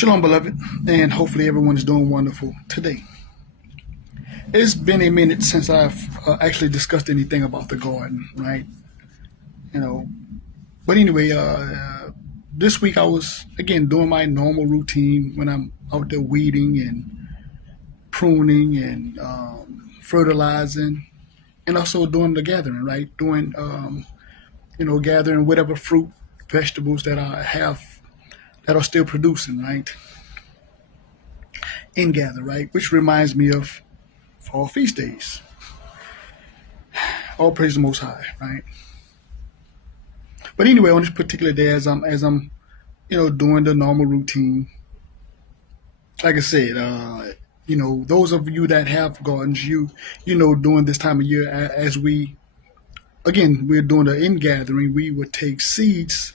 Shalom, beloved, and hopefully everyone is doing wonderful today. It's been a minute since I've actually discussed anything about the garden, right? You know, but anyway, this week I was again doing my normal routine when I'm out there weeding and pruning and fertilizing, and also doing the gathering, right? Doing gathering whatever fruit, vegetables that I have that are still producing, right? In gather, right? Which reminds me of fall feast days. All praise the Most High, right? But anyway, on this particular day, as I'm doing the normal routine, like I said, those of you that have gardens, during this time of year, as we're doing the in gathering, we would take seeds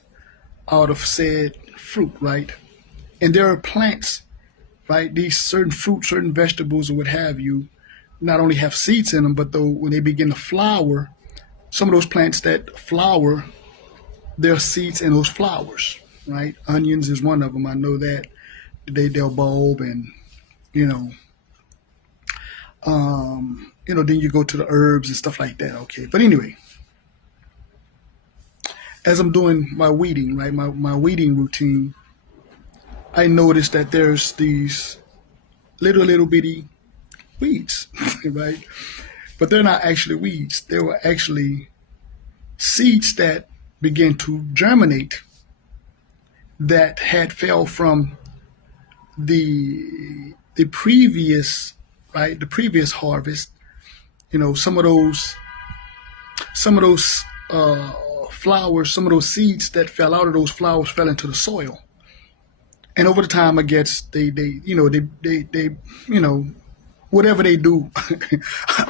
out of said fruit, right? And there are plants, right? These certain fruit, certain vegetables, or what have you, not only have seeds in them, but though when they begin to flower, some of those plants that flower, there are seeds in those flowers, right? Onions is one of them. I know that they'll bulb, and you know, then you go to the herbs and stuff like that. Okay, but anyway, as I'm doing my weeding, right, my weeding routine, I noticed that there's these little bitty weeds, right? But they're not actually weeds. They were actually seeds that began to germinate that had fell from the previous, right, the previous harvest. Some of those flowers, some of those seeds that fell out of those flowers fell into the soil, and over the time, I guess they whatever they do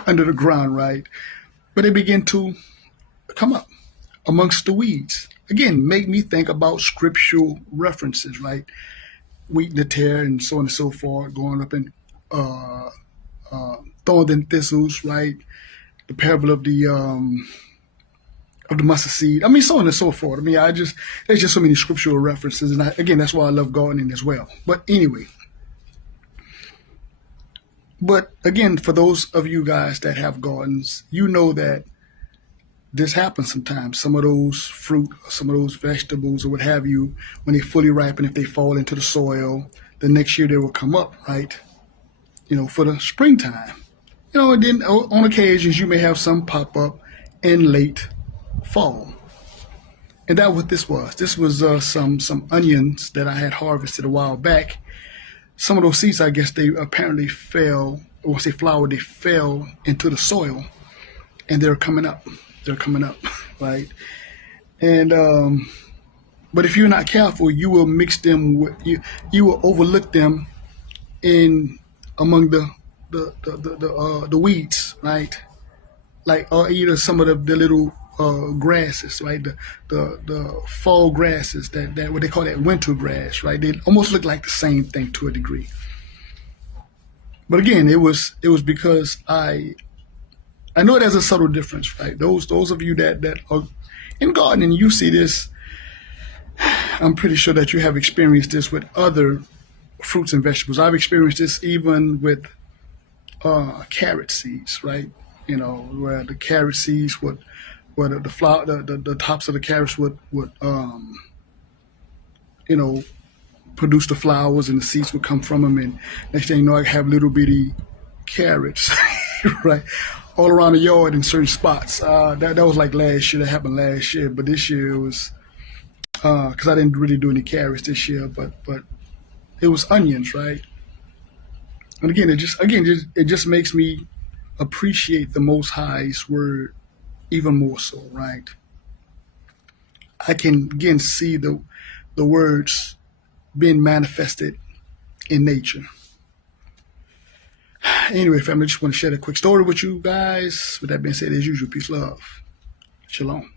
under the ground, right? But they begin to come up amongst the weeds. Again, make me think about scriptural references, right? Wheat and the tare and so on and so forth, going up in thorns and thistles, right? The parable of the mustard seed. I mean, so on and so forth. I mean, there's just so many scriptural references, and again, that's why I love gardening as well. But anyway, but again, for those of you guys that have gardens, you know that this happens sometimes. Some of those fruit, some of those vegetables, or what have you, when they fully ripen, if they fall into the soil, the next year they will come up, right? For the springtime. And then on occasions you may have some pop up in late fall. And that's what this was. This was some onions that I had harvested a while back. Some of those seeds, I guess, they apparently fell, or once they flowered, they fell into the soil, and they're coming up. They're coming up, right? And but if you're not careful, you will mix them with you will overlook them in among the weeds, right? Like, or either some of the little grasses, right? The fall grasses, that what they call that winter grass, right? They almost look like the same thing to a degree. But again, it was because I know there's a subtle difference, right? Those of you that are in gardening, you see this. I'm pretty sure that you have experienced this with other fruits and vegetables. I've experienced this even with carrot seeds, right? Where the carrot seeds would, where the flower, the tops of the carrots would produce the flowers, and the seeds would come from them, and next thing you know, I have little bitty carrots, right, all around the yard in certain spots. That was like last year. That happened last year, but this year it was because I didn't really do any carrots this year, but it was onions, right? And again, it just makes me appreciate the Most High's word even more so, right? I can again see the words being manifested in nature. Anyway, family, I just want to share a quick story with you guys. With that being said, as usual, peace, love, shalom.